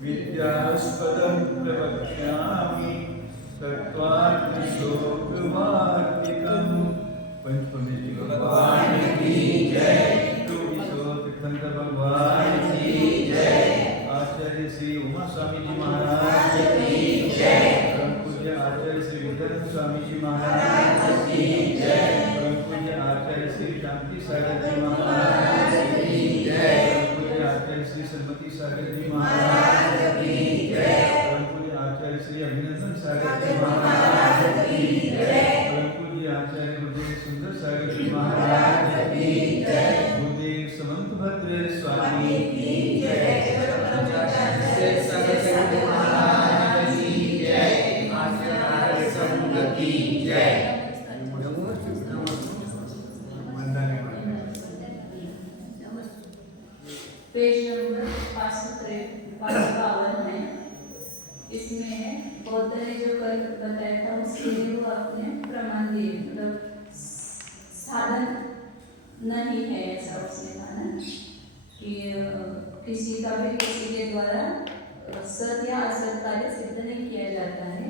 विद्यास्पदं प्रवक्ष्यामि तत्त्वात्मशोभवार्तिकम्। पंचपमेश्वर भगवान की जय। तीर्थंकर भगवान की जय। आचार्य श्री उमा स्वामी जी महाराज की जय। परम पूज्य आचार्य श्री विद्यानंद स्वामी जी महाराज की जय। परम पूज्य आचार्य श्री शांति सागर जी महाराज की जय। परम पूज्य आचार्य श्री सरस्वती सागर जी महाराज की जय। परम पूज्य आचार्य श्री अभिनंदन सागर जी महाराज की जय। परम पूज्य आचार्य गुरुदेव सुंदर सागर जी महाराज की जय। गुरुदेव समंत भद्र स्वामी की जय। आचार्य सागर महाराज की जय। आचार्य संघ की जय। पेज नंबर 552 है। इसमें बौद्ध ने जो कल बताया था उसके लिए वो आपने प्रमाण दिए, मतलब साधन नहीं है ऐसा उसने कहा ना कि किसी का भी किसी के द्वारा सत या असत कार्य सिद्ध नहीं किया जाता है,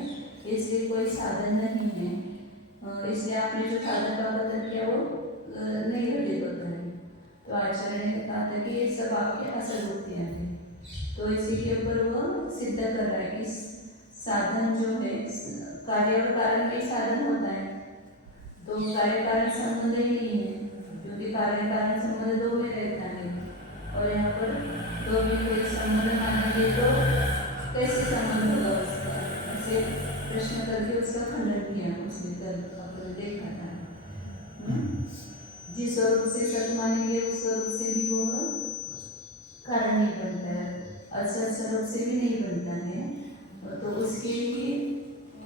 इसलिए कोई साधन नहीं है। इसलिए आपने जो साधन का कथन किया वो नहीं घटित होता है। तो आचार्य ने कहा था कि ये सब आपके असर्वोक्तियाँ हैं, तो इसी के ऊपर वो सिद्ध कर रहा है कि साधन जो है कार्य और कारण के साधन होता है, तो कार्य कारण संबंध ही नहीं है, क्योंकि कार्य कारण संबंध दो में रहता है और यहाँ पर दो में कोई संबंध मानेंगे तो कैसे संबंध होगा उसका, ऐसे प्रश्न करके उसका खंडन किया उसने कल आपने देखा था। जिस स्वरूप से सत मानेंगे उस स्वरूप से भी वो कारण नहीं बनता है, असत स्वरूप से भी नहीं बनता है, तो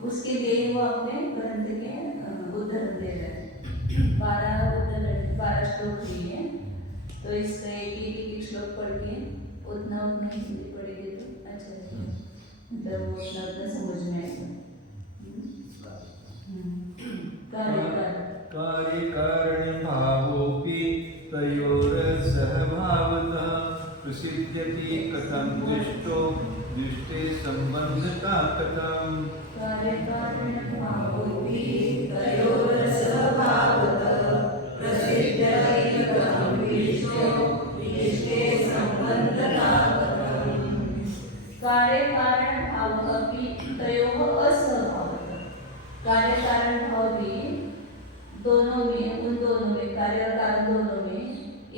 उसके लिए वो अपने ग्रंथ के उदाहरण दे रहे हैं। 12 श्लोक दिए, तो इसका एक श्लोक पढ़ के उतना हिंदी पढ़ेंगे तो अच्छा है, मतलब वो उतना समझ में आएगा। कार्य कारण भावोपि तयोरसहभावतः प्रसिद्ध्यति कथं दृष्टो दृष्टे संबंधता कथं। कार्य कारण भावोपि तयोरसहभावतः प्रसिद्ध्यति कथं दृष्टो दृष्टे संबंधता कथं। कार्य कारण भाव अपि तयोः असहभावतः, कार्य कारण भाव भी दोनों में, उन दोनों में, कार्य और कारण दोनों में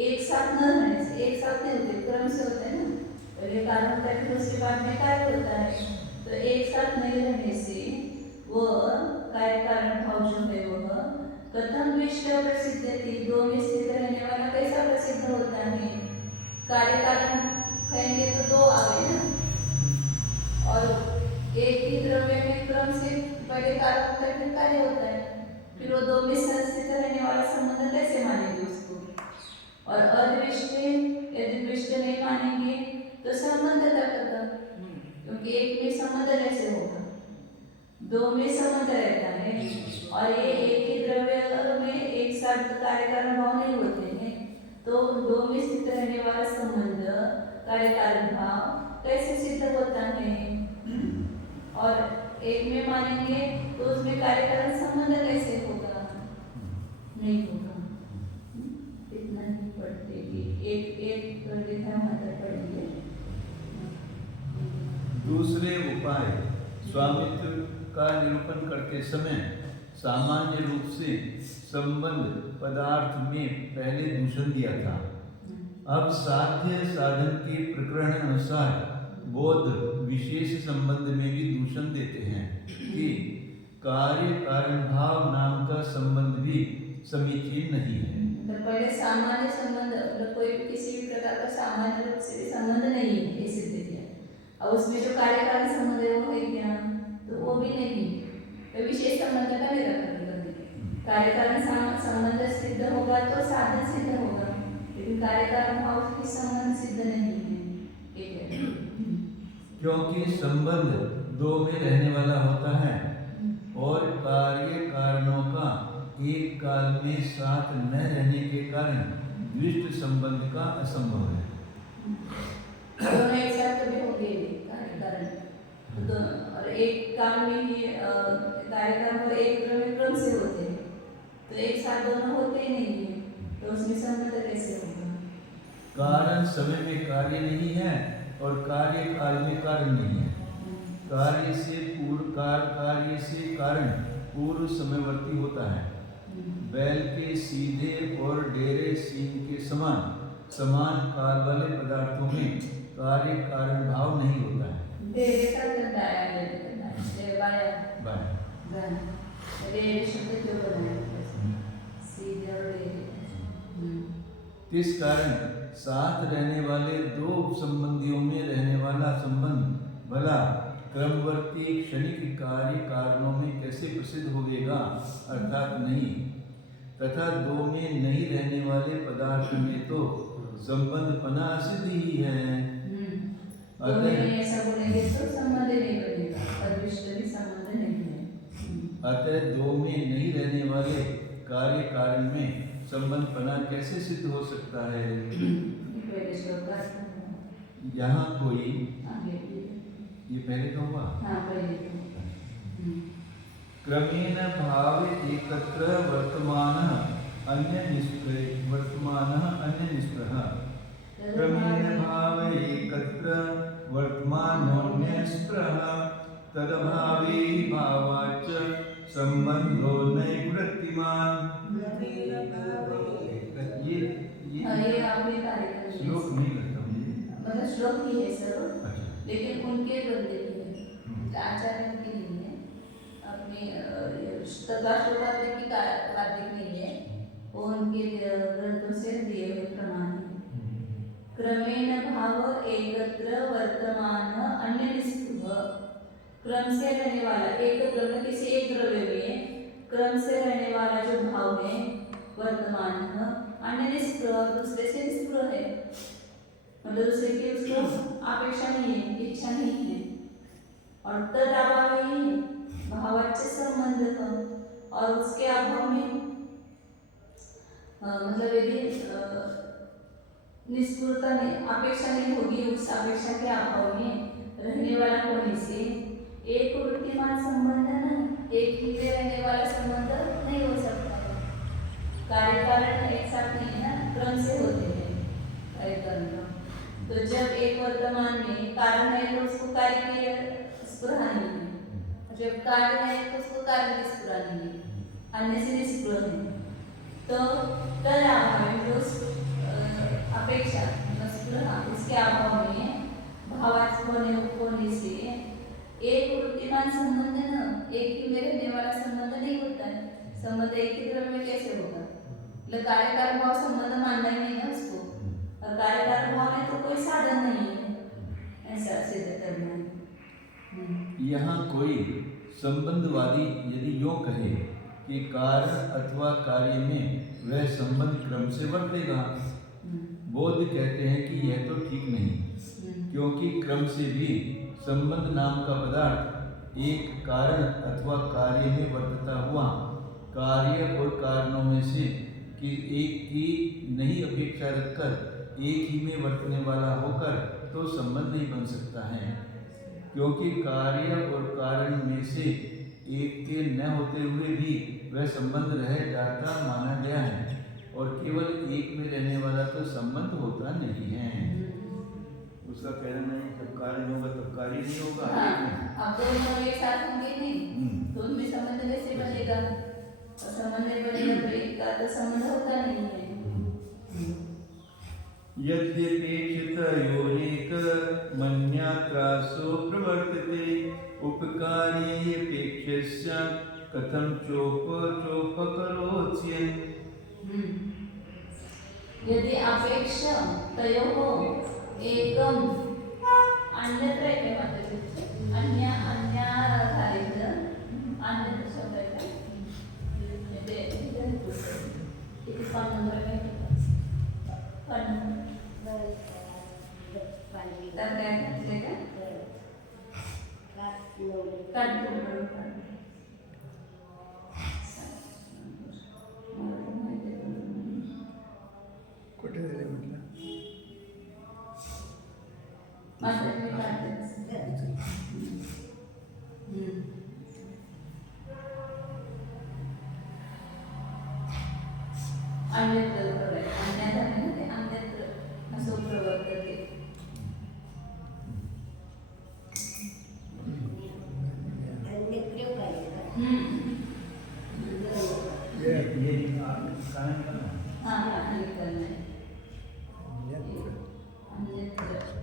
एक साथ न रहने से, एक साथ नहीं होते, क्रम से होते हैं ना, पहले कारण होता है फिर उसके बाद में कार्य होता है, तो एक साथ नहीं रहने से वो कार्य कारण भाव जो है वह कथम विष्ट प्रसिद्ध थी, दो में स्थित रहने वाला कैसा प्रसिद्ध होता है। कार्य कारण कहेंगे तो दो आ गए ना, और एक ही द्रव्य में क्रम से पहले कार्य होता है फिर कार्य होता है, फिर वो दो में संस्थित रहने वाला संबंध कैसे मानेंगे उसको। और अदृष्ट यदि दृष्ट नहीं मानेंगे तो संबंध तक, क्योंकि एक में संबंध कैसे होगा, दो में संबंध रहता है, और ये एक ही द्रव्य में एक साथ कार्य कारण भाव नहीं होते हैं, तो दो में स्थित रहने वाला संबंध कार्य कारण भाव कैसे सिद्ध होता है। और एक में मानेंगे तो उसमें कार्य कारण संबंध कैसे होगा, नहीं होगा। इतना ही पढ़ते कि एक लिखा मात्र पढ़ेंगे। दूसरे उपाय स्वामित्व का निरूपण करते समय सामान्य रूप से संबंध पदार्थ में पहले दूषण दिया था। अब साध्य साधन के प्रकरण अनुसार बौद्ध विशेष संबंध में भी दूषण देते हैं कि कार्य कारण भाव नाम का संबंध भी समीचीन नहीं है। तो पहले सामान्य संबंध, मतलब कोई किसी भी प्रकार का सामान्य रूप से संबंध नहीं है, ये सिद्ध किया। और उसमें जो कार्य कारण संबंध है वो है क्या, तो वो भी नहीं है, तो विशेष संबंध का निराकरण करने कार्य कारण संबंध होगा तो साधन सिद्ध होगा, लेकिन कार्य कारण भाव के संबंध सिद्ध नहीं है। ठीक है, क्योंकि संबंध दो में रहने वाला होता है और कार्य कारणों का एक काल में साथ न रहने के कारण द्विष्ट संबंध का असंभव है। दोनों एक साथ कभी होंगे नहीं कार्य कारण, तो और एक काल में ही कार्य कारण एक क्रम से होते हैं, तो एक साथ दोनों होते ही नहीं है, तो उसमें संबंध कैसे होगा? कारण समय में कार्य नहीं है और कार्य काल में कारण नहीं है। कार्य से कारण पूर्व समयवर्ती होता है। बैल के सीधे और डेरे सींग के समान काल वाले पदार्थों में कार्य कारण भाव नहीं होता है। डेरे का डेरे शब्द क्यों बनाया? सीधे और डेरे। इस कारण साथ रहने वाले दो संबंधियों में रहने वाला संबंध भला क्रमवर्ती क्षणिक कार्य कारणों में कैसे प्रसिद्ध होगा, अर्थात नहीं। तथा दो में नहीं रहने वाले पदार्थ में तो संबंध पना सिद्ध ही है। अतः ऐसा बोलेंगे तो संबंध नहीं बनेगा, परमेश्वरी संबंध नहीं है। अतः दो में नहीं रहने वाले कार्य कारण में संबंध पना कैसे सिद्ध हो सकता है? यहाँ कोई ये पहले का हुआ। क्रमेण भाव एकत्र वर्तमान अन्य निष्प्रह क्रमेण भाव एकत्र वर्तमानोन्य स्प्रह तदभावे भावाच संबंधो नैवृत्तिमान। ये आपने कार्य श्लोक नहीं करता मुझे, मतलब श्लोक ही है सर, लेकिन उनके ग्रंथ की है, आचार्य की नहीं है, अपनी श्लोकात्मक की वार्तिक नहीं है, वो उनके ग्रंथों से दिए हुए प्रमाण है। क्रमेण भाव एकत्र वर्तमान अन्य निष्प्रह, क्रम से रहने वाला एक द्रव्य, किसी एक द्रव्य में क्रम से रहने वाला जो भाव है वर्तमान, अन्य निष्प्रह दूसरे से निष्प्रह है, मतलब दूसरे की उसको अपेक्षा नहीं है, इच्छा नहीं है। और तद अभाव ही भावाच्य संबंध, और उसके अभाव में मतलब यदि निष्प्रता नहीं, अपेक्षा नहीं होगी, उस अपेक्षा के अभाव में रहने वाला होने से एक वृत्तिमान संबंध नहीं, एक ही में रहने वाला संबंध नहीं हो सकता है। कार्य कारण एक साथ नहीं है ना, क्रम से होते हैं कार्य कारण। तो जब एक वर्तमान में कारण है तो उसको कार्य की स्पृहा नहीं है, जब कार्य है तो उसको कार्य की स्पृहा नहीं है, अन्य से निष्प्रह है। तो तद अभाव जो अपेक्षा स्पृहा, उसके अभाव में भावात्मक होने से एक वृत्तिमान संबंध न, एक ही में रहने वाला संबंध नहीं होता है। संबंध एक ही द्रव्य में कैसे होगा? कार्य कारण भाव संबंध मानना ही नहीं है उसको, और कार्य कारण भाव में तो कोई साधन नहीं है, ऐसा सिद्ध करना है। यहाँ कोई संबंधवादी यदि यूँ कहे कि कारण अथवा कार्य में वह संबंध क्रम से वर्तेगा, बौद्ध कहते हैं कि यह तो ठीक नहीं, क्योंकि क्रम से भी संबंध नाम का पदार्थ एक कारण अथवा कार्य में वर्तता हुआ कार्य और कारणों में से कि एक की नहीं अपेक्षा रखकर एक ही में वर्तने वाला होकर तो संबंध नहीं बन सकता है, क्योंकि कार्य और कारण में से एक के न होते हुए भी वह संबंध रह जाता माना गया है, और केवल एक में रहने वाला तो संबंध होता नहीं है। उसका कहना नहीं जब कार्य होगा तब कार्य नहीं होगा। अब दोनों एक साथ होंगे नहीं, तो उनमें संबंध कैसे बनेगा? और संबंध नहीं बनेगा तो एक का तो संबंध होता नहीं है। यद्यपेक्षितयोरेक मन्यात्रासो प्रवर्तते उपकार्येऽपेक्षस्य कथं चोपकरोत्स्यन्। यदि अपेक्षा तयोः एकम अन्यत्र अन्य अन्याधारित अन्य शब्द है, इति मात्र में काढते अन्यत्र अन्यथा नाही ते अन्यत्र असं प्रवर्तते हाँ अन्यत्र नहीं अन्यत्र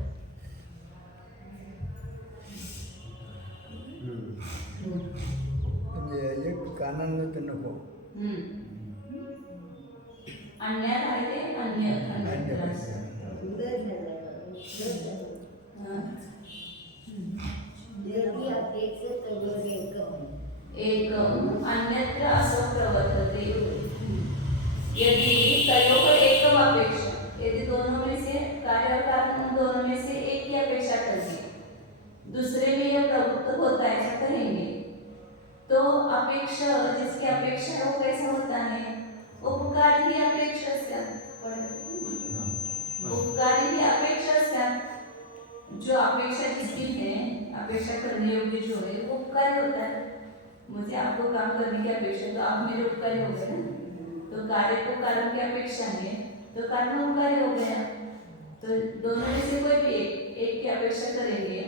एक कानन नको अन्य आहे ते अन्य अन्यत्र एक अन्यत्र असं प्रवर्तते यदि तयोः एकम अपेक्षा यदि दोनों में से कार्य और कारण उन दोनों में से एक की अपेक्षा करके दूसरे में यह प्रवृत्त होता है ऐसा कहेंगे तो अपेक्षा जिसकी अपेक्षा है वो कैसा होता है उपकार ही अपेक्षा से उपकार ही अपेक्षा से जो अपेक्षा जिसकी है अपेक्षा करने योग्य जो है वो उपकार होता है मुझे आपको काम करने की अपेक्षा तो आप मेरे उपकारी हो गए ना तो कार्य को कारण की अपेक्षा है तो कारण उपकारी हो गया तो दोनों में से कोई भी एक की अपेक्षा करेंगे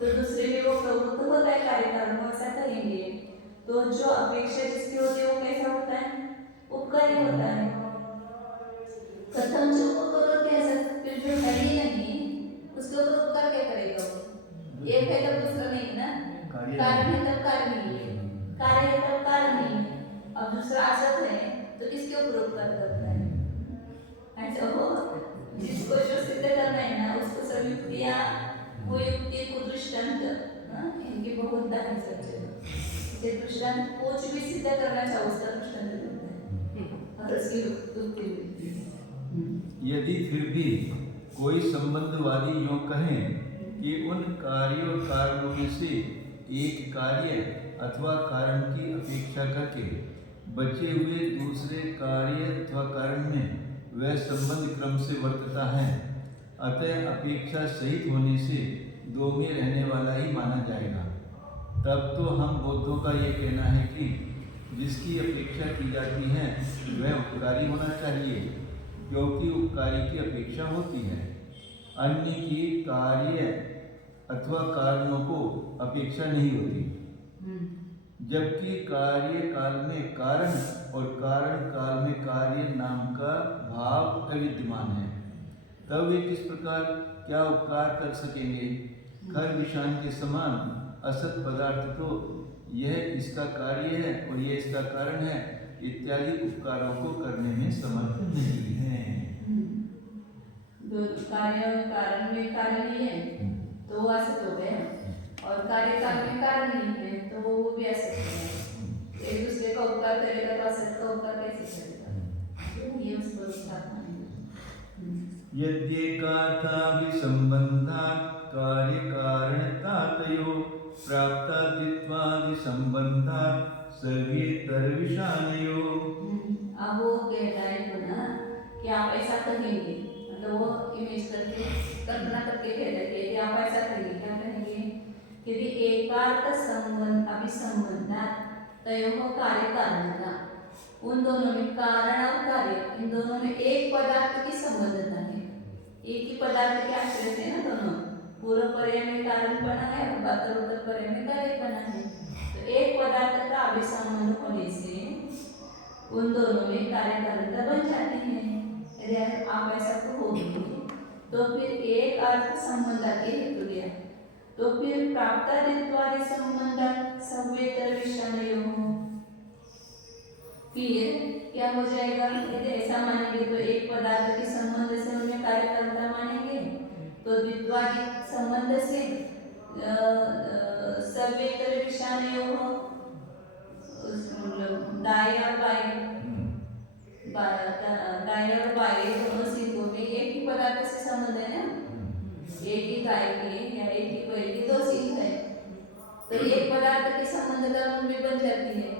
तो दूसरे में वो प्रवृत्त होता है कार्य कारण ऐसा करेंगे तो जो अपेक्षा जिसकी होती है वो कैसा होता है उपकारी होता है कथम जो उपकार कह सकते जो है ही नहीं उसके ऊपर उपकार क्या करेगा एक है तब दूसरा नहीं ना कारण है तब कार्य नहीं है कार्य है तब कारण नहीं है अब दूसरा असत है तो किसके ऊपर उपकार करता है ऐसा हो जिसको जो सिद्ध करना है ना उसको सब युक्तियाँ वो युक्ति को दृष्टांत इनकी बहुतता है सब जगह दृष्टांत कुछ भी सिद्ध करना चाहो उसका दृष्टांत देता है और उसकी युक्ति यदि फिर भी कोई संबंधवादी यूं कहें कि उन कार्य और कारणों में से एक कार्य अथवा कारण की अपेक्षा करके बचे हुए दूसरे कार्य अथवा कारण में वह संबंध क्रम से वर्तता है अतः अपेक्षा सहित होने से दो में रहने वाला ही माना जाएगा तब तो हम बौद्धों का ये कहना है कि जिसकी अपेक्षा की जाती है वह उपकारी होना चाहिए क्योंकि उपकारी की अपेक्षा होती है अन्य की कार्य अथवा कारणों को अपेक्षा नहीं होती जबकि कार्य काल में कारण और कारण काल में कार्य नाम का भाव अविद्यमान है तब वे किस प्रकार क्या उपकार कर सकेंगे खर विषाण के समान असत पदार्थ तो यह इसका कार्य है और यह इसका कारण है इत्यादि उपकारों को करने में समर्थ नहीं है कार्य कारण में कार्य नहीं है तो वो असत हो गया और कार्य काल में कारण नहीं है तो वो भी असत है एक दूसरे का उपकार करेगा तो असत का उपकार कैसे करेगा ये उस पर स्थापना है यद्येकाथा विसंबंधा कार्य कारणतातयो प्राप्तादित्वादि संबंधा सर्वेतर विषाणयो अब वो कहता है पुनः कि आप ऐसा कहेंगे मतलब वो इमेज करके कल्पना करके कह रहे थे कि आप ऐसा कहेंगे क्या कहेंगे कि एकार्थ संबंध अभिसंबंधात तयोः कार्य कारणता उन दोनों में कारण और कार्य इन दोनों में एक पदार्थ की संबंधता है एक ही पदार्थ के आश्रय से ना दोनों पूर्व पर्याय में कारण बना है और उत्तर पर्याय में कार्य बना है तो एक पदार्थ का अभिसंबंध होने से उन दोनों में कार्य कारणता बन जाती है यदि आप ऐसा कहोगे तो फिर एक अर्थ संबंध के हेतु दिया तो फिर प्राप्तादित्वादि संबंध संवेतर विषाणयोः फिर क्या हो जाएगा यदि ऐसा मानेंगे तो एक पदार्थ के संबंध से उनमें कार्यकारिता मानेंगे तो द्वित्वादि संबंध से सर्वेतर विषाणयोः दाएं और बाएं दाएं और बाएं दोनों सिद्धों में एक ही पदार्थ से संबंध है ना एक ही गाय के या एक ही बैल के दो सिंह है तो एक पदार्थ के संबंध का भी बन जाती है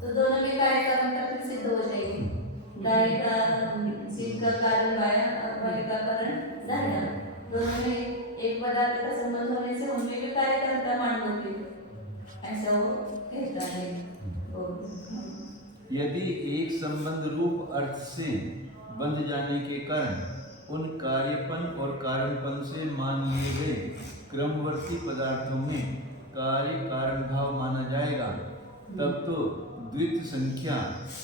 तो दोनों में कार्य कारणता फिर सिद्ध हो जाएगी गाय का सिंह का कारण गाय और बैल का कारण दाया दोनों में एक पदार्थ का संबंध होने से उनमें भी कार्यकर्ता मान लोगे, ऐसा वो कहता है। यदि एक संबंध रूप अर्थ से बंध जाने के कारण उन कार्यपन और कारणपन से मान लिए गए क्रमवर्ती पदार्थों में कार्य कारण भाव माना जाएगा, तब तो द्वित संख्या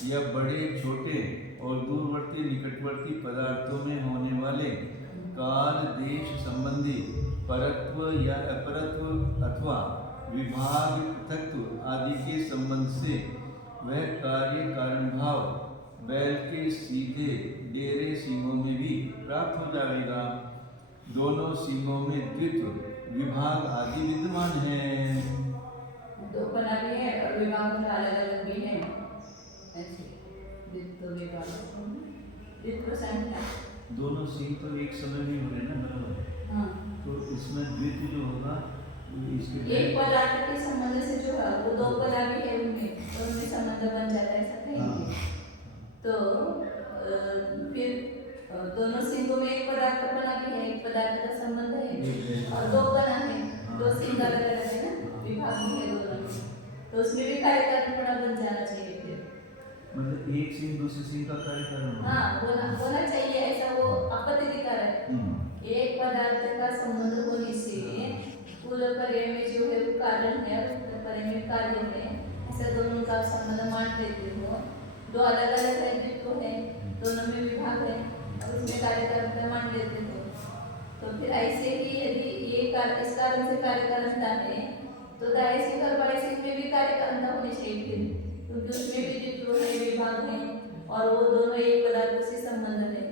या बड़े छोटे और दूरवर्ती निकटवर्ती पदार्थों में होने वाले काल देश संबंधी परत्व या अपरत्व अथवा विभाग पृथक्त्व आदि के संबंध से वह कार्य कारण भाव बैल के सीधे डेरे सींगों में भी प्राप्त हो जाएगा। दोनों सींगों में द्वित्व विभाग आदि विद्यमान है। दो बना भी है और विभाग में अलग अलग भी है, ऐसे द्वित्व विभाग द्वित्व संख्या दोनों सींग तो एक समय में हो रहे ना बराबर। हाँ, तो इसमें द्वित्व जो होगा इसके एक पदार्थ के संबंध से जो है वो दो बना भी है उनमें, तो उनमें संबंध बन जाता है, ऐसा कहेंगे। तो फिर दोनों सींगों में एक पदार्थ बना भी है, एक पदार्थ का संबंध है और दो बना है, दो सींग अलग अलग है ना, विभाग में है दोनों, तो उसमें भी कार्यकारण बड़ा बन जाना चाहिए फिर। मतलब एक सींग दूसरे सींग का कार्य कारण हाँ, होना चाहिए, ऐसा वो आपत्ति दिखा रहा है। एक पदार्थ का संबंध होने से पूर्व पर्याय में जो है वो कारण है और उत्तर पर्याय में कार्य है, ऐसा दोनों का संबंध मान लेते हो। दो अलग अलग है, द्वित्व है, दोनों में विभाग है और उसमें कार्यकारणता मान लेते हो। तो फिर ऐसे ही यदि ये इस कारण से कार्यकारणता है तो दाएं सिंह और बाएं सिंह में भी कार्यकारणता होनी चाहिए फिर, क्योंकि उसमें भी द्वित्व है, विभाग है और वो दोनों एक पदार्थ से संबंध है।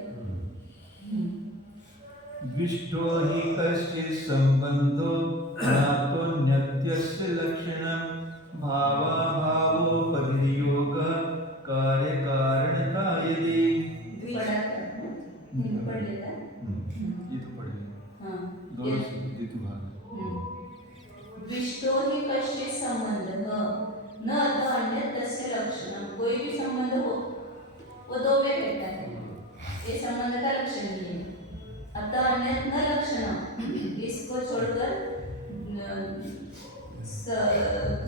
विष्टो हि कश्चित् संबंधो ज्ञातोऽन्यस्य लक्षणं भावाभावोपरियोग कार्यकारणता यदि पढ़ लेता ये तो पढ़ेंगे। हाँ, दोनों द्वित्व भाग। विष्टो हि कश्चित् संबंधः न अतः अन्यस्य लक्षणं, कोई भी संबंध हो वो दो में रहता है, ये संबंध का लक्षण ही है। अतः अन्य न लक्षणम, इसको छोड़कर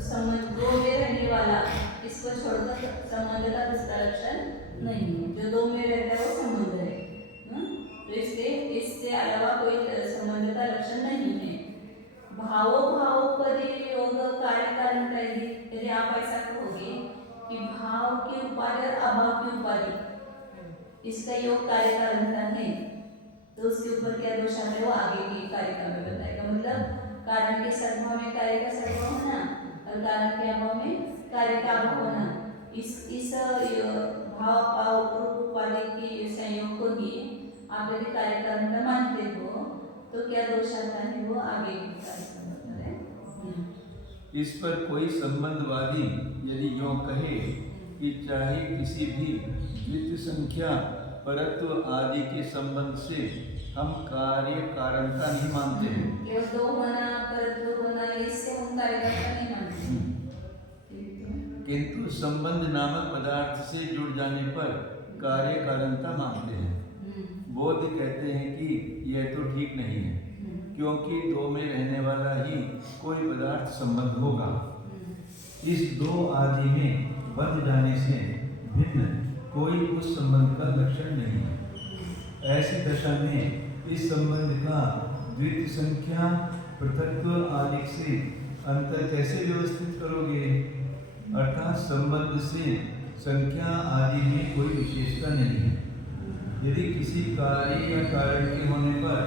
संबंध दो में रहने वाला, इसको छोड़कर संबंध का दूसरा लक्षण नहीं है। जो दो में रहता है वो संबंध है, तो इससे अलावा कोई संबंध का लक्षण नहीं है। भावो भावोपरियोग कार्य कारण, यदि आप ऐसा कहोगे कि भाव की उपाधि और अभाव की उपाधि इसका योग कार्य कारणता है, तो उसके ऊपर क्या दोष आता है वो आगे की कारिका में बताएगा। मतलब कारण के सद्भाव में कार्य का सद्भाव होना और कारण के अभाव में कार्य का अभाव होना, इस भाव रूप उपाधि के संयोग को ही आप यदि कार्य कारणता मानते हो तो क्या दोष आता है वो आगे की कारिका में बता रहे। इस पर कोई संबंधवादी यदि यों कहे कि चाहे किसी भी द्वितीय संख्या परत्व आदि के संबंध से हम कार्य कारणता नहीं मानते हैं, केवल दो होना परत्व होना इससे हम कार्य कारणता नहीं मानते, किंतु संबंध नामक पदार्थ से जुड़ जाने पर कार्य कारणता मानते हैं। बौद्ध कहते हैं कि यह तो ठीक नहीं है, क्योंकि दो में रहने वाला ही कोई पदार्थ संबंध होगा। इस दो आदि में बंध जाने से भिन्न कोई उस संबंध का लक्षण नहीं है। ऐसी दशा में इस संबंध का द्वितीय संख्या पृथक्त्व आदि से अंतर कैसे व्यवस्थित करोगे? अर्थात संबंध से संख्या आदि में कोई विशेषता नहीं है। यदि किसी कार्य या कारण के होने पर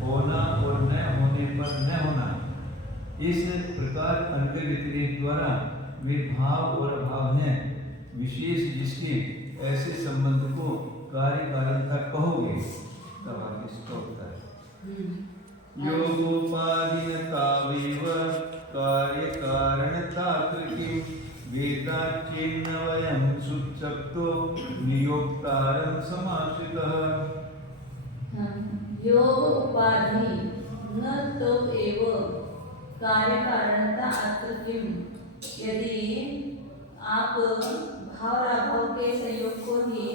होना और न होने पर न होना, इस प्रकार अन्य व्यतिरेक द्वारा वे भाव और अभाव हैं, विशेष जिसके ऐसे संबंध को कार्य कारणता कहोगे, तब आगे इसका होता है। योगोपाधीनतावेव कार्य कारणता कृतिम वेदाचेन्न वयं सुप्तो नियोक्तारं समाश्रितः। योग उपाधि न तो एव कार्य कारणता अत्र किम, यदि आप भाव और अभाव के संयोग को ही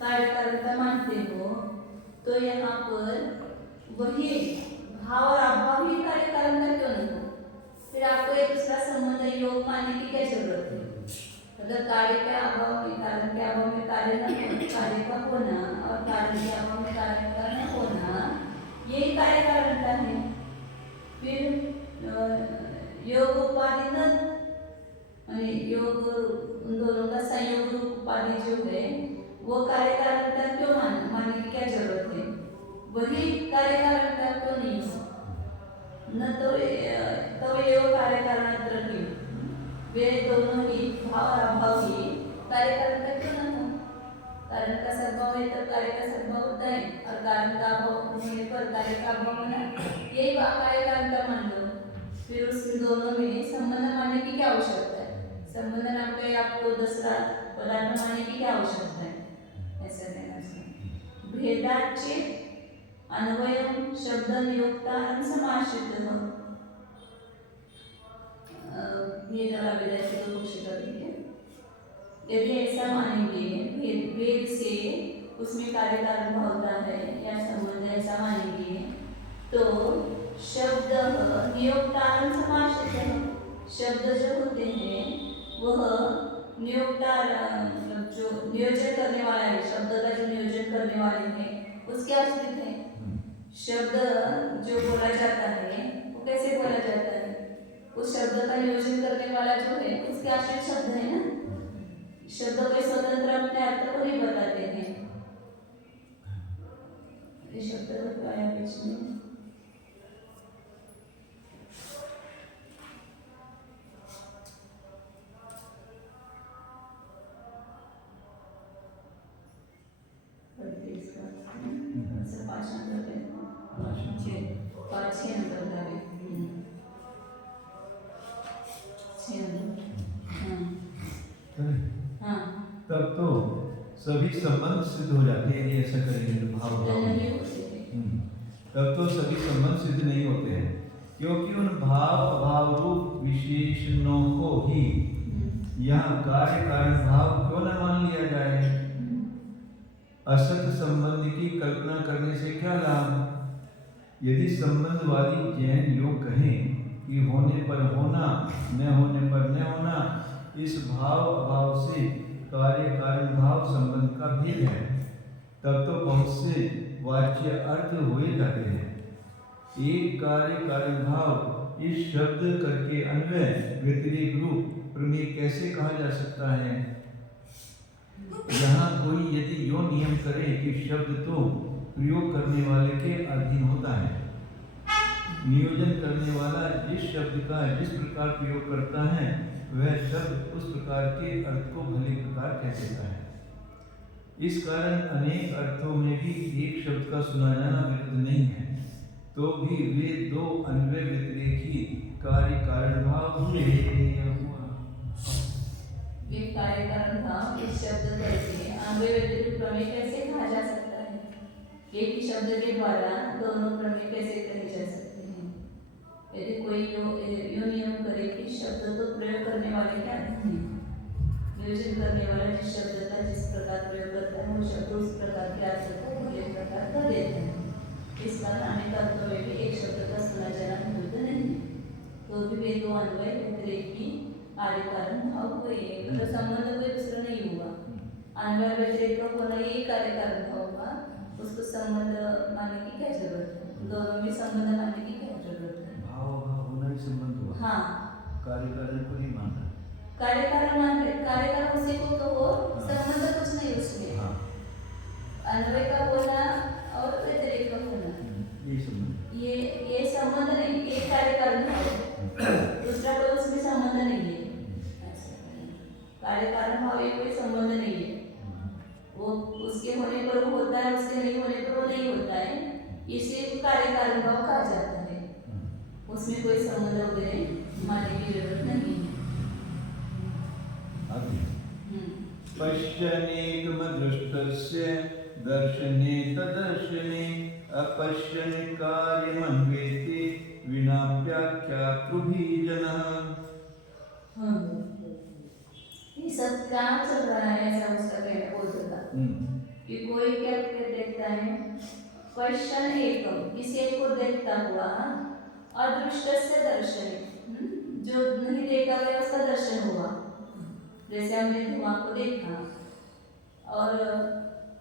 कार्य कारणता मानते हो तो यहाँ पर वही भाव और अभाव ही कार्य कारण का क्यों नहीं हो? फिर आपको एक दूसरा संबंध योग मानने की क्या जरूरत है? मतलब कार्य के अभाव में कारण के अभाव में कार्य कार्य का होना और कार्य के अभाव में कार्य का न होना, यही कार्य कारण का है। फिर योग उपाधि न योग उन दोनों का संयोग रूप उपाधि जो है वो कार्य कारणता क्यों मानने की क्या जरूरत है? वही कार्य कारणता क्यों नहीं हो? न तो योग कार्य कारणता क्यों? वे दोनों ही भाव और अभाव ही कार्य कारणता क्यों न हो? कारण का सद्भाव है तो कार्य का सद्भाव होता है और कारण का अभाव होने पर कार्य का अभाव होना, यही कार्य कारणता मान लो। फिर उस दोनों में संबंध मानने की क्या आवश्यकता है? संबंध नाम के आपको दूसरा पदार्थ मानने की क्या आवश्यकता है? ऐसा कहना चाहिए। भेदाचेत अन्वयम शब्द नियोक्तारं समाश्रितः। भेद और अभेद के दो पक्ष कर दिए। यदि ऐसा मानेंगे भेद से उसमें कार्य कारण भाव होता है या संबंध ऐसा मानेंगे तो शब्द नियोक्तारं समाश्रितः, शब्द जो होते हैं वह नियोक्तार मतलब जो नियोजन करने वाला है, शब्द का जो नियोजन करने वाले हैं उसके आश्रित है। शब्द जो बोला जाता है वो कैसे बोला जाता है? उस शब्द का नियोजन करने वाला जो है उसके आश्रित शब्द है ना। शब्द के स्वतंत्र अपने अर्थ को नहीं बताते हैं। ये शब्द का आया बीच में तब तो सभी संबंध सिद्ध हो जाते हैं यदि ऐसा करेंगे तो भाव तब तो सभी संबंध सिद्ध नहीं होते हैं, क्योंकि उन भाव रूप विशेषणों को ही यहाँ कार्य कारण भाव क्यों न मान लिया जाए? असत संबंध की कल्पना करने से क्या लाभ? यदि संबंधवादी जैन योग कहें कि होने पर होना, न होने पर न होना, इस भाव अभाव से कार्य कारण भाव संबंध का भेद है, तब तो बहुत से वाच्य अर्थ हुए जाते हैं। एक कार्य कारण भाव इस शब्द करके अन्वय व्यतिरेक रूप प्रमेय कैसे कहा जा सकता है? यहाँ कोई यदि यो नियम करे कि शब्द तो प्रयोग करने वाले के अधीन होता है, नियोजन करने वाला जिस शब्द का जिस प्रकार प्रयोग करता है वह शब्द उस प्रकार के अर्थ को भले प्रकार कह देता है। इस कारण अनेक अर्थों में भी एक शब्द का सुना जाना विरुद्ध नहीं है, तो भी वे दो अन्वय व्यतिरेकी कार्य कारण भाव हुए। वे कार्य कारण भाव इस शब्द करके अन्वय व्यतिरेक प्रमेय कैसे कहा जा सकता है? एक ही शब्द के द्वारा दोनों प्रमेय कैसे कहे जा सकते हैं? यदि कोई यो नियम करे कि शब्द तो प्रयोग करने वाले क्या है, नियोजन करने वाला जिस शब्द का जिस प्रकार प्रयोग करता है वो शब्द उस प्रकार के अर्थ को भले प्रकार कर देते हैं। इस कारण अनेक अर्थों में भी एक शब्द का सुना जाना विरुद्ध नहीं है, तो भी वे दो अन्वय व्यतिरेकी कार्य कारण भाव हुए। मतलब संबंध कोई दूसरा नहीं हुआ, अन्वय व्यतिरेक होना यही कार्य कारण भाव हुआ। उसको संबंध मानने की क्या जरूरत है? दोनों में संबंध मानने की क्या जरूरत है? भाव होना ही संबंध हुआ। हाँ, कार्य कारण को नहीं मानना। कार्य कारण मान रहे, कार्य कारण उसी को तो हो, संबंध कुछ नहीं उसमें। अन्वय का होना और व्यतिरेक का होना, ये संबंध नहीं, ये कार्य कारण है, दूसरा कोई उसमें संबंध नहीं है। कार्य कारण भाव ये कोई संबंध नहीं है, वो उसके होने पर वो होता है, उसके नहीं होने पर वो नहीं होता है, इसे कार्य कारण भाव कहा जाता है। उसमें कोई संबंध वगैरह मानने की जरूरत नहीं है। पश्यनेकमदृष्टस्य दर्शने तदर्शने अपश्यन् कार्यमन्वेति विना व्याख्यातृभिजनः। ये सब क्या चल रहा है? ऐसा उसका कहना बोल सकता कि कोई क्या देखता है, पश्यन् एकम, इस एक को देखता हुआ, अदृष्टस्य दर्शने, जो नहीं देखा गया उसका दर्शन हुआ। जैसे हमने धुआं को देखा और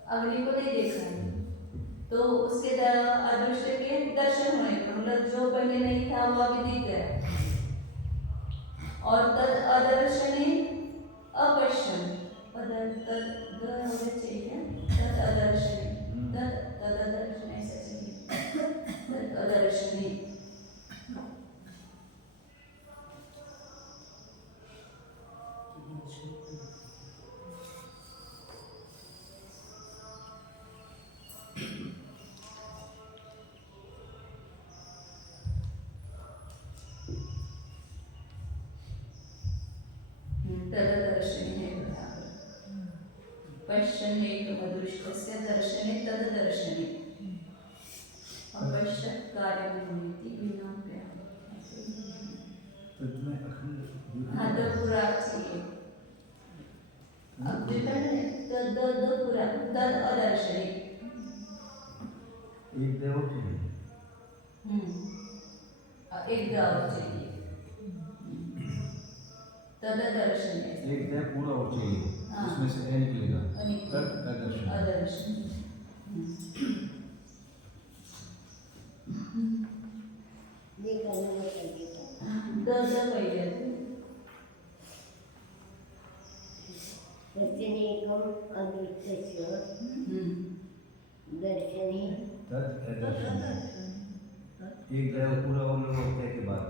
अग्नि को नहीं देखा है, तो उसके अदृष्ट के दर्शन होने पर, मतलब जो पहले नहीं था वो अभी दिख गया। और तद अदर्शने अपश्यन्, तद चाहिए, तद अदर्शने, तद अदर्शने ऐसा चाहिए, तद अदर्शने। तददर्शने पश्यन् एकमदृष्टस्य दर्शने तददर्शने अपश्यत् कार्यमिति विज्ञाप्य। हाँ, द पूरा चाहिए। अब द पूरा, तद अदर्शने। एक देव चाहिए। एक दाव चाहिए। तददर्शने। एक देव पूरा हो चाहिए, उसमें से ए निकलेगा। तद अदर्शन। अदर्शन। दर्शनेकम अदृष्टस्य दर्शने तद अदर्शन। एक देव पूरा होने के बाद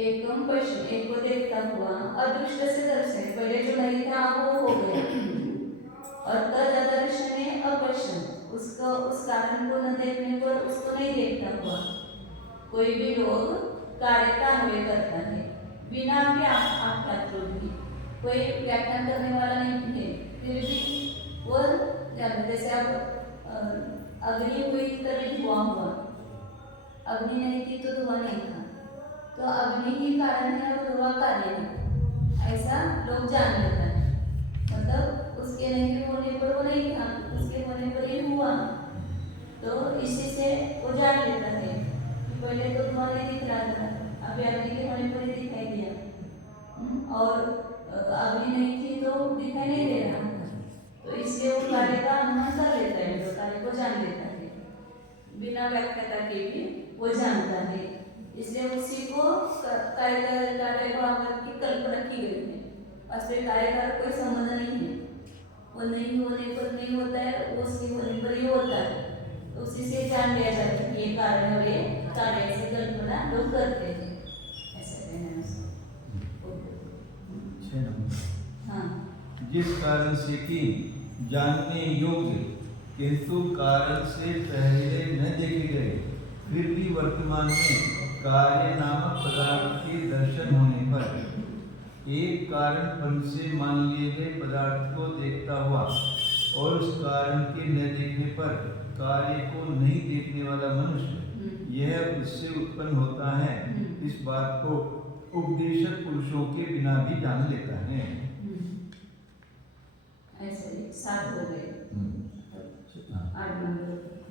एकम पश्यन्, एक को देखता हुआ, अदृष्ट से दर्शन, पहले जो नहीं था वो हो गया। और तद अदर्शने अपश्यन्, उसको उस कारण को न देखने पर उसको नहीं देखता हुआ। कोई भी लोग कार्य का अन्वय करता है बिना भी आख्यात भी, कोई व्याख्यान करने वाला नहीं है, फिर भी वो जैसे अब अग्नि हुई तभी धुआं हुआ, अग्नि नहीं थी तो धुआं नहीं था, तो अग्नि ही कारण है और धुआं कार्य है, ऐसा लोग जान लेता है। मतलब उसके नहीं होने पर वो नहीं था, उसके होने पर ही हुआ, तो इसी से वो जान लेता है कि पहले तो धुआं नहीं दिख रहा था, अभी अग्नि के होने पर ही दिखाई दिया, और अग्नि नहीं थी तो दिखाई नहीं दे रहा, तो इसलिए वो कार्य का अनुमान कर लेता है, वो कार्य को जान लेता है, बिना व्याख्याता के भी वो जानता है। इसलिए उसी को कार्य की कल्पना की गई है। वास्तविक कार्य का कोई संबंध नहीं है, वो नहीं होने पर नहीं होता है, वो उसके होने पर ही होता है, तो उसी से जान लिया जाता है कि ये कारण और ये कार्य से कल्पना लोग करते हैं, ऐसा कहना है। हाँ, जिस कारण से कि जानने योग्य किंतु कारण से पहले न देखे गए, फिर भी वर्तमान में कार्य नामक पदार्थ के दर्शन होने पर एक कारण फल से मान लिए गए पदार्थ को देखता हुआ और उस कारण के न देखने पर कार्य को नहीं देखने वाला मनुष्य यह उससे उत्पन्न होता है, इस बात को उपदेशक पुरुषों के बिना भी जान लेता है। ऐसे सात हो गए।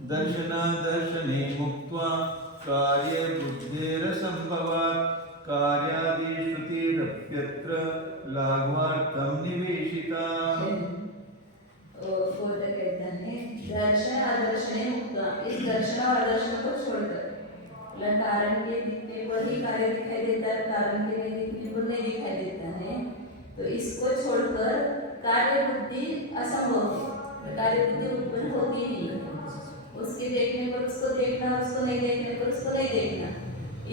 दर्शना दर्शने मुक्त्वा कार्य बुद्धिरसंभवात् कार्यादिश्रुतिरप्यत्र लाघवार्थं निवेशिता। बोध कहता है दर्शन आदर्शने मुक्त्वा, इस दर्शन और आदर्शन को छोड़कर, कारण के दिखने पर ही कार्य दिखाई देता है, कारण के नहीं दिखने पर नहीं दिखाई देता है, तो इसको छोड़कर कार्य बुद्धि असंभव है, कार्य बुद्धि उत्पन्न होती नहीं, उसके देखने पर उसको देखना, उसको नहीं देखने पर उसको नहीं देखना,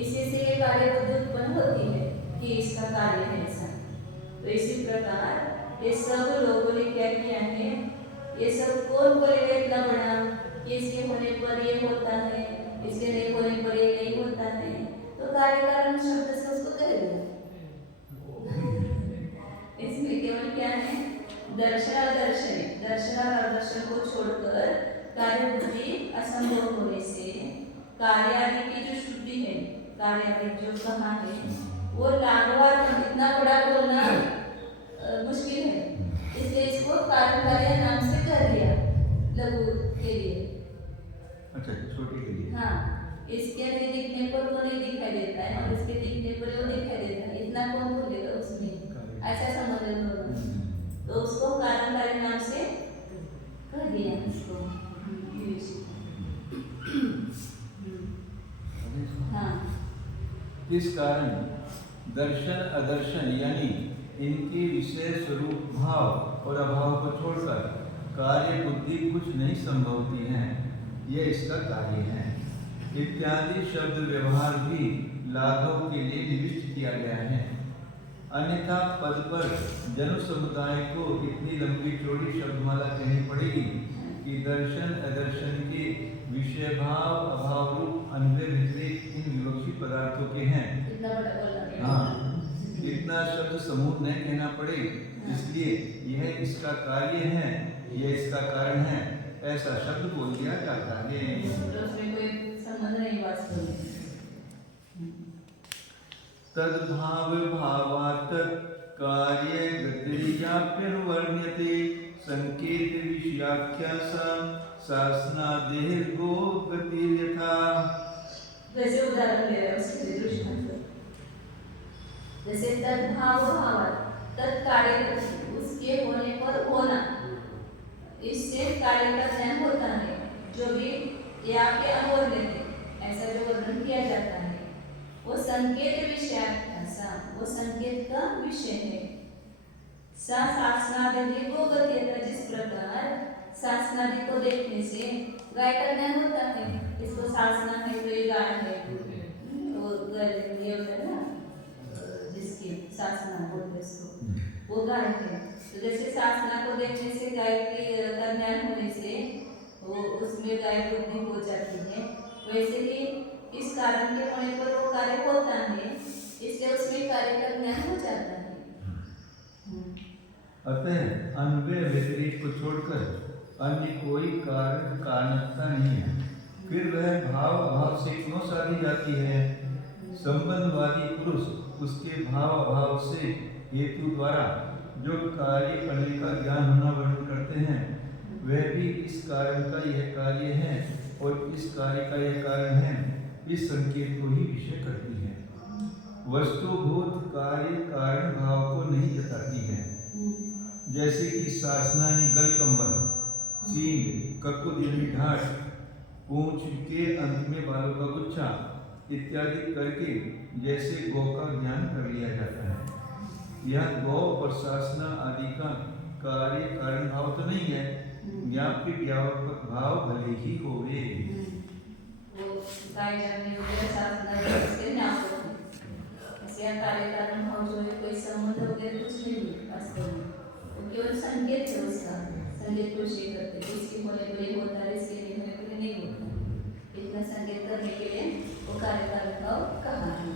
इसी से ये कार्य बुद्धि उत्पन्न होती है कि इसका कार्य है ऐसा। तो इसी प्रकार ये सब लोगों ने क्या किया है, ये सब कौन बोलेगा इतना बड़ा कि इसके होने पर ये होता है, इसके नहीं होने पर ये नहीं होता है, तो कार्य कारण शब्द से उसको कह दो। इसमें केवल क्या है, दर्शन दर्शने, दर्शन और आदर्शन को छोड़कर कार्य बुद्धि असंभव होने से कार्य आदि की जो श्रुति है, कार्य आदि जो कहा है वो लाघवार्थम, इतना बड़ा बोलना मुश्किल है, इसलिए इसको कारण कार्य नाम से कह दिया लघु के लिए। अच्छा, छोटे के लिए। हाँ, इसके नहीं दिखने पर वो नहीं दिखाई देता है और इसके दिखने पर वो दिखाई देता है, इतना कौन बोलेगा उसमें, ऐसा समझ लो दोनों। तो उसको कारण कार्य नाम से कह दिया इसको। हाँ, इस कारण दर्शन अदर्शन यानी इनके विषय स्वरूप भाव और अभाव को छोड़कर कार्य बुद्धि कुछ नहीं संभवती है, यह इसका कार्य है। इत्यादि शब्द व्यवहार भी लाघव के लिए निविष्ट किया गया है। अन्यथा पद पर जन समुदाय को इतनी लंबी चौड़ी शब्दमाला कहनी पड़ेगी कि दर्शन अदर्शन के विषय भाव अभाव रूप अन्वय व्यतिरेक इन विवक्षी पदार्थों के हैं। इतना बड़ा बोलना। हाँ, इतना शब्द समूह न कहना पड़े, इसलिए यह इसका कार्य है, यह इसका कारण है, ऐसा शब्द बोल दिया जाता है। तो उसमें कोई संबंध नहीं वास्तव में। तद्भाव भावात् कार्य गतिर्याप्यनुवर्ण्यते संकेत विषयाख्यासं शासनादेर्गो गतिर्यथा। वैसे उदाहरण ले रहे हैं उसके लिए दृष्टांत। जैसे तद्भाव भावात्, तत्कार्य उसके होने पर होना, इससे कार्य का ज्ञान होता है। जो भी या के अनुवर्ण्यते, ऐसा जो वर्णन किया जाता है वो संकेत विषयाख्यासा, वो संकेत का विषय है। सा शासनादि को गतियता, जिस प्रकार शासनादि को देखने से गाय का ज्ञान होता है। इसको शासना है तो ये गाय है, वो ये होता है ना जिसकी शासना बोलते इसको, वो गाय है। तो जैसे शासना को देखने से गाय का ज्ञान होने से वो उसमें गाय बुद्धि हो जाती है, वैसे ही इस कारण के होने पर वो कार्य होता है, इसलिए उसमें कार्य का ज्ञान हो जाता है। अतः अन्वय व्यतिरेक को छोड़कर अन्य कोई कारण कारणता नहीं है। फिर वह भाव अभाव से क्यों साधी जाती है? संबंधवादी पुरुष उसके भाव अभाव से हेतु द्वारा जो कार्य करने का ज्ञान होना वर्णन करते हैं, वह भी इस कारण का यह कार्य है और इस कार्य का यह कारण है, इस संकेत को ही विषय करती है। वस्तुभूत कार्य कारण भाव को नहीं जताती है। जैसे कि शासना यानी गल कंबल, सींग, ककुद यानी ढाट, पूंछ के अंत में बालों का गुच्छा इत्यादि करके जैसे गौ का ज्ञान कर लिया जाता है। यह गौ और शासना आदि का कार्य कारण भाव तो नहीं है, ज्ञापक भाव भले ही होवे। वो गाय जानने वगैरह शासना से नाम होते हैं। ऐसे कार्य कारण भाव जो है कोई संबंध वगैरह कुछ नहीं है वास्तव में, वो केवल संकेत है उसका, संकेत को विषय करते हैं। इसके होने पर ये होता है, इसके नहीं होने पर नहीं होता। इतना संकेत करने के लिए वो कार्य कारण भाव कहा है।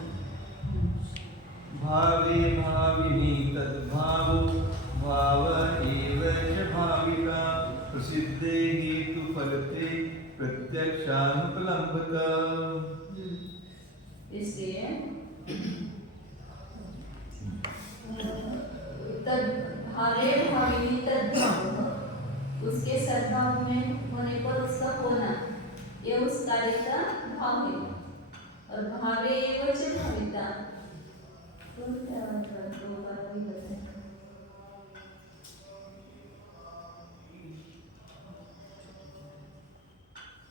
भावे भाविनी तद्भाव भाव एव च भाविका प्रसिद्धे हेतु फलते प्रत्यक्षानुपलम्बत। इसलिए तद्भावे भाविनी तद्भाव, उसके सद्भाव में होने पर उसका होना, यह उस कार्य का भाव है। और भावे एव च भाविता, तो क्या मतलब दो बार वही होता है।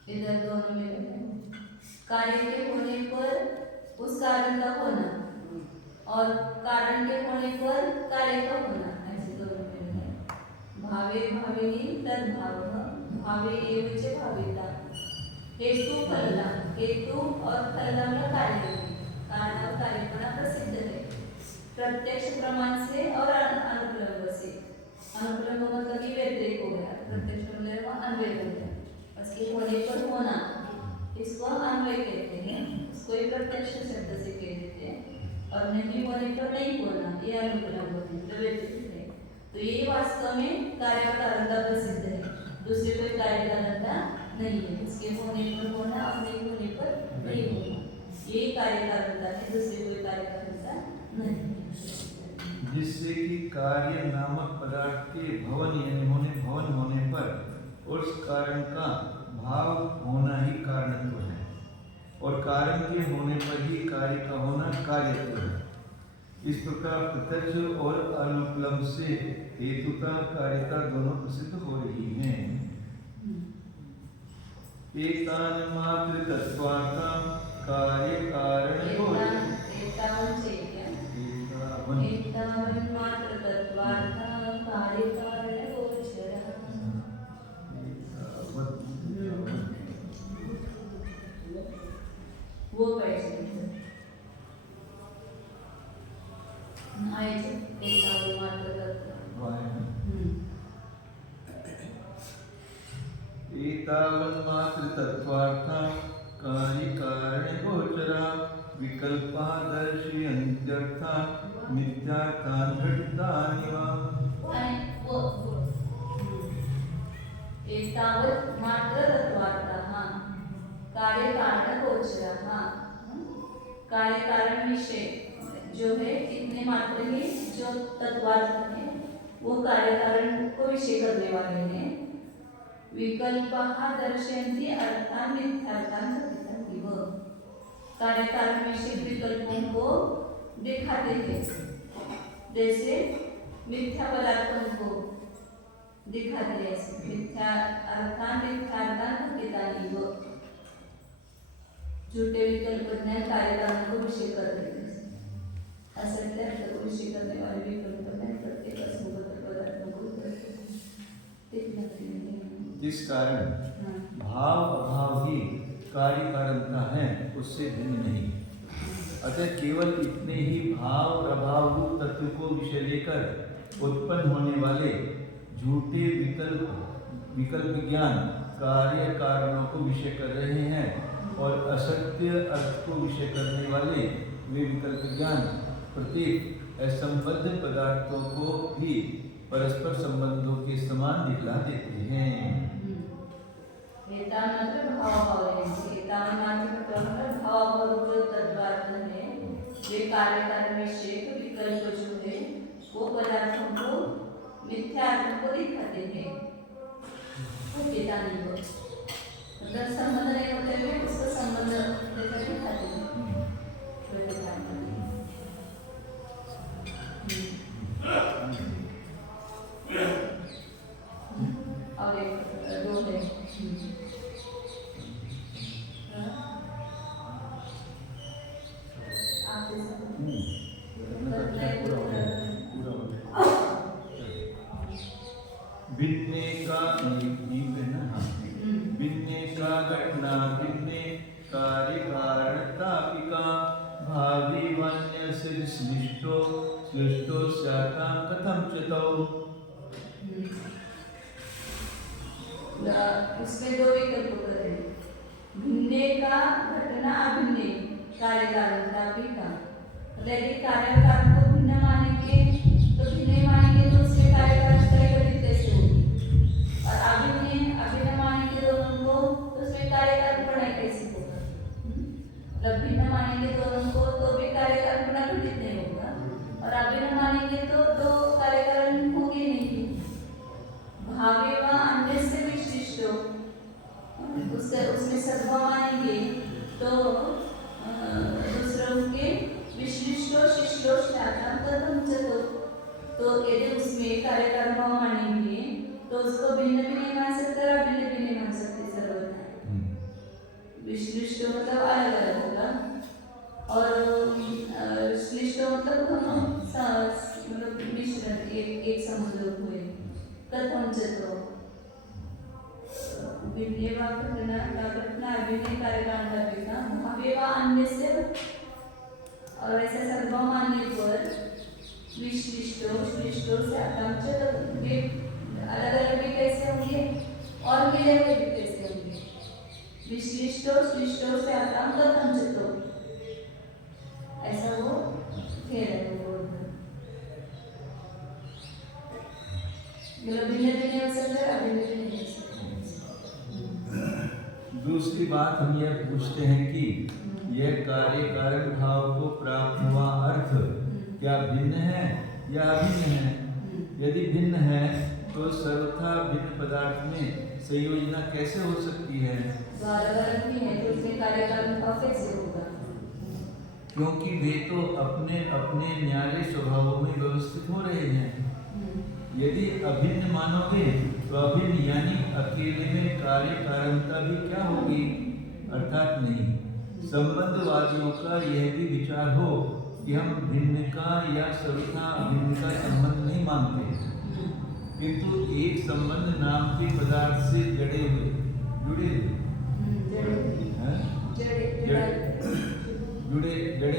इधर दोनों में रहते हैं। कार्य के होने पर उस कारण का होना और कारण के होने पर कार्य का होना, ऐसे दोनों में रहते हैं। भावे भाविनी तद्भाव भावे एव च भाविता। हेतु फलना, हेतु और फलना का कार्य, कारण और कार्यपणा प्रसिद्ध है। प्रत्यक्ष प्रमाण से और अनुप्रयोग से। अनुप्रयोग मतलब कि व्यतिरेक हो गया, प्रत्यक्ष मतलब अन्वय हो गया। उसके होने पर होना, इसको अन्वय कहते हैं, इसको ही प्रत्यक्ष शब्द से कह देते हैं। और नहीं होने पर नहीं होना, ये अनुप्रयोग होते हैं, जो व्यतिरेक है। तो ये वास्तव में कार्य कारणता प्रसिद्ध है, दूसरे कोई कार्य कारणता नहीं है। इसके होने पर होना और नहीं होने पर नहीं होना, यही कार्य कारणता है, दूसरे कोई कार्य कारणता नहीं है। जिससे कि कार्य नामक पदार्थ के भवन होने पर उस कारण का भाव होना ही कारणत्व है, और कारण के होने पर ही कार्य का होना कार्यत्व है। इस प्रकार प्रत्यक्ष और अनुपलब्ध से हेतुता कार्यता दोनों प्रसिद्ध हो रही हैं। एतान मात्र तत्वार्था कार्य कारण एतावन मात्र तत्वार्था कार्य कारण गोचरः। वो कैसे आए थे एतावन मात्र तत्व एतावन मात्र तत्वार्था कार्य कारण गोचरा विकल्पा दर्शयन्त्यर्था मिथ्यार्थान् घटितानि वा। एतावत् मात्र तत्वार्थः कार्य कारण गोचरः। कार्य कारण विषय जो है इतने मात्र ही जो तत्वार्थ है वो कार्य कारण को विषय करने वाले हैं। विकल्पः दर्शयन्ति अर्थान् मिथ्यार्थान् घटितानि वा। कार्य कारण विषय विकल्पों को दिखाते हैं, जैसे मिथ्या पदार्थों को दिखाते हैं, मिथ्या अर्थान् मिथ्यार्थान् घटितानि वा। झूठे विकल्प ज्ञान कार्य कारण को विषय कर देते हैं। असत्य अर्थ को विषय करने वाले विकल्प में प्रत्येक असंगत पदार्थों को दिखाते हैं। जिस कारण भाव अभाव ही कार्य कारणता है उससे भिन्न नहीं। अतः केवल इतने ही भाव और अभाव रूप तत्व को विषय लेकर उत्पन्न होने वाले झूठे विकल्प ज्ञान कार्य कारणों को विषय कर रहे हैं, और असत्य अर्थ को विषय करने वाले वे विकल्प ज्ञान प्रत्येक असंबद्ध पदार्थों को भी परस्पर संबंधों के समान दिखला देते हैं। जो तत्वार्थ है वे कार्य कारण विषय विकल्प जो है वो पदार्थों को मिथ्या अर्थों को दिखाते हैं। मतलब संबंध नहीं होते हुए उसका संबंध देकर दिखाते हैं। और एक दो है भिन्ने का भिन्ने का घटना भिन्ने कार्य कारणतापिका भावी वान्य श्लिष्टो स्यातां कथं च तौ। इसमें दो विकल्प करें। भिन्ने का घटना अभिन्ने कार्य कारणतापिका। यदि कार्य कारण को भिन्न मानेंगे तो भिन्न मानेंगे तो उससे कार्य कारण घटित कैसे होगी, और अभिन्न मानेंगे दोनों को तो उसमें कार्य कारण पढ़ाई कैसे होगा। मतलब भिन्न मानेंगे दोनों को तो भी कार्य कारण पढ़ा घटित नहीं होगा, और अभिन्न मानेंगे तो दो कार्य कारण होंगे नहीं। भावे व अन्य से विशिष्टो उसमें सद्भाव मानेंगे तो दूसरों के विशिष्टो शिष्टो श्राद्धां कथं च तौ। तो यदि उसमें कार्य कारण भाव मानेंगे तो उसको भिन्न भी नहीं मान सकते और भिन्न भी नहीं मान सकते। सर्वथा विशिष्ट मतलब अलग अलग होगा, और श्लिष्ट मतलब मतलब मिश्रण एक समुद्र हुए। कथं च तौ भिन्ने वा घटना अभिन्ने कार्य कारणतापिका भावे वा अन्य से, और ऐसा सर्वभाव मानने पर विशिष्टो श्लिष्टो स्यातां च तौ वे अलग अलग भी कैसे होंगे और मिले हुए भी कैसे होंगे। विशिष्टो श्लिष्टो स्यातां कथं च तौ, ऐसा वो खेल है। दूसरी बात हम यह पूछते हैं कि यह कार्य कारण भाव को प्राप्त हुआ अर्थ क्या भिन्न है या अभिन्न है? यदि भिन्न है तो सर्वथा भिन्न पदार्थ में संयोजना कैसे हो सकती है? अलग भी है तो उसमें कार्य कारण भाव कैसे होगा? क्योंकि वे तो अपने अपने न्यारे स्वभावों में व्यवस्थित हो रहे हैं। यदि अभिन्न मानोगे तो अभिन्न यानी अकेले में कार्य कारणता भी क्या होगी? अर्थात नहीं। संबंधवादियों का यह भी विचार हो कि हम भिन्न का या सर्वथा अभिन्न का संबंध नहीं मानते, किंतु एक संबंध नाम के पदार्थ से जुड़े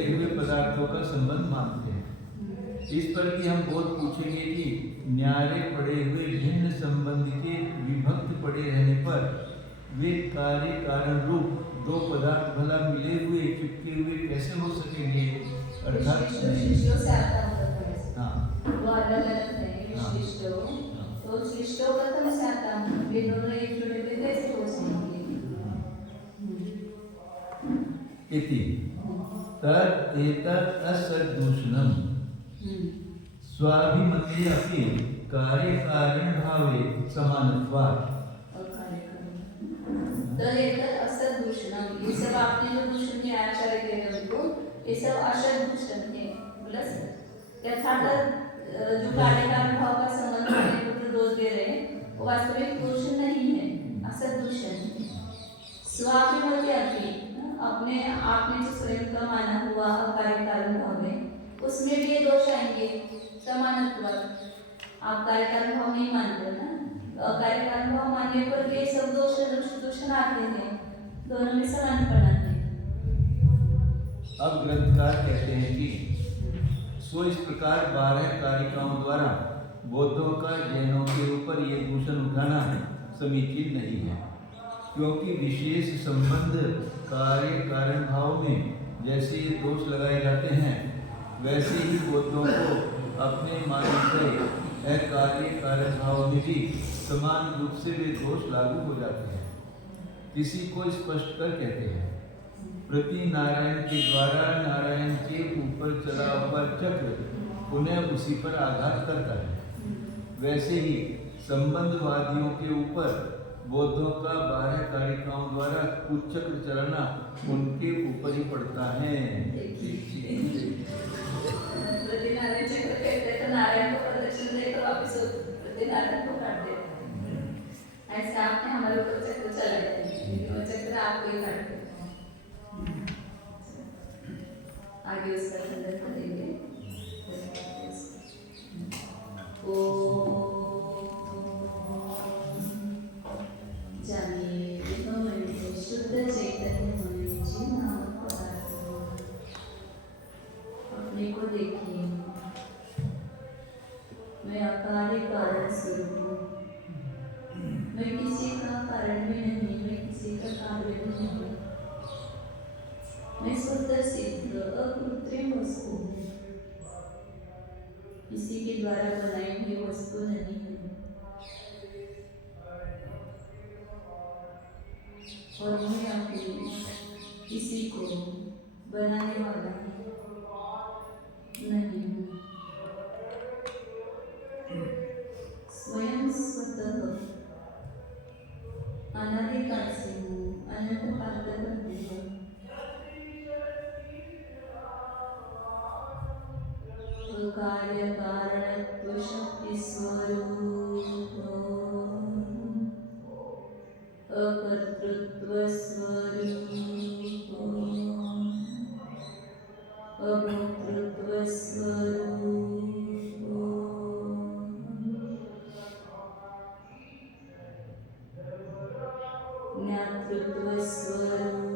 हुए पदार्थों का संबंध मानते हैं। इस पर कि हम बहुत पूछेंगे कि न्यारे पड़े हुए भिन्न संबंध के विभक्त पड़े रहने पर वे कार्य कारण रूप दो पदार्थ भला मिले हुए चिपके हुए कैसे हो सकेंगे? अर्थात शिष्टों से आता होगा। हाँ, वो अलग अलग है शिष्टों, तो शिष्टों प्रथम से आता है, वे दोनों एक जुड़े हुए कैसे हो सकेंगे? इति तद एतत् असदूषणम स्वाभिमते अपि कार्य कारण भावे समानत्वात्। तर एतत् असदूषणम, ये सब आपने जो दूषण के आचार्य दे रहे उनको, ये सब असदूषण है। प्लस यथार्थ जो कार्य कारण भाव का संबंध है जो दोष दे रहे हैं वो वास्तविक दूषण नहीं है, असदूषण है। स्वाभिमते अपि, अपने आपने जो स्वयं का माना हुआ कार्य कारण भाव है उसमें भी ये दोष आएंगे। समानत्व, आप कार्य कारण भाव नहीं मानते ना, कार्य कारण भाव मानने पर ये सब दूषण आते हैं, दोनों में समान बनाते हैं। अब ग्रंथकार कहते हैं कि सो इस प्रकार 12 कारिकाओं द्वारा बौद्धों का जैनों के ऊपर ये दूषण उठाना समीचीन नहीं है, क्योंकि विशेष संबंध कार्य कारण भाव में जैसे ये दोष लगाए जाते हैं वैसे ही बौद्धों को अपने माने गए अकार्य कारण भाव में भी समान रूप से वे दोष लागू हो जाते हैं। किसी को स्पष्ट कर कहते हैं, प्रति नारायण के द्वारा नारायण के ऊपर चला हुआ चक्र पुनः उसी पर आघात करता है, वैसे ही संबंधवादियों के ऊपर बौद्धों का 12 कारिकाओं द्वारा कुचक्र चलना उनके ऊपर ही पड़ता है। नारायण चक्र कहते हैं तो नारायण को प्रदक्षिण दे तो वापिस नारायण को काट देते हैं। ऐसा आपने हमारे ऊपर चक्र चलाया है, वो चक्र आपको ही काट देते हैं। आगे उसका खंडन करेंगे। शुद्ध चैतन्य अपने को देखिए, मैं अकार्य कारण स्वरूप हूँ, मैं किसी का कारण भी नहीं, मैं किसी का कार्य भी नहीं, मैं शुद्ध सिद्ध अकृत्रिम वस्तु हूँ, किसी के द्वारा बनाई हुई वस्तु नहीं है। और मैं अपने किसी को बनाने वाला नहीं हूँ। स्वयं स्वतः अनादिकाल से हूँ, अनंत काल तक रहूँगा। कार्य कारणत्व शक्ति स्वरूप, अकर्तृत्व स्वरूप, अभोक्तृत्व स्वरूप, ज्ञातृत्व स्वरूप,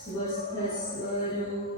स्वस्थ स्वरूप,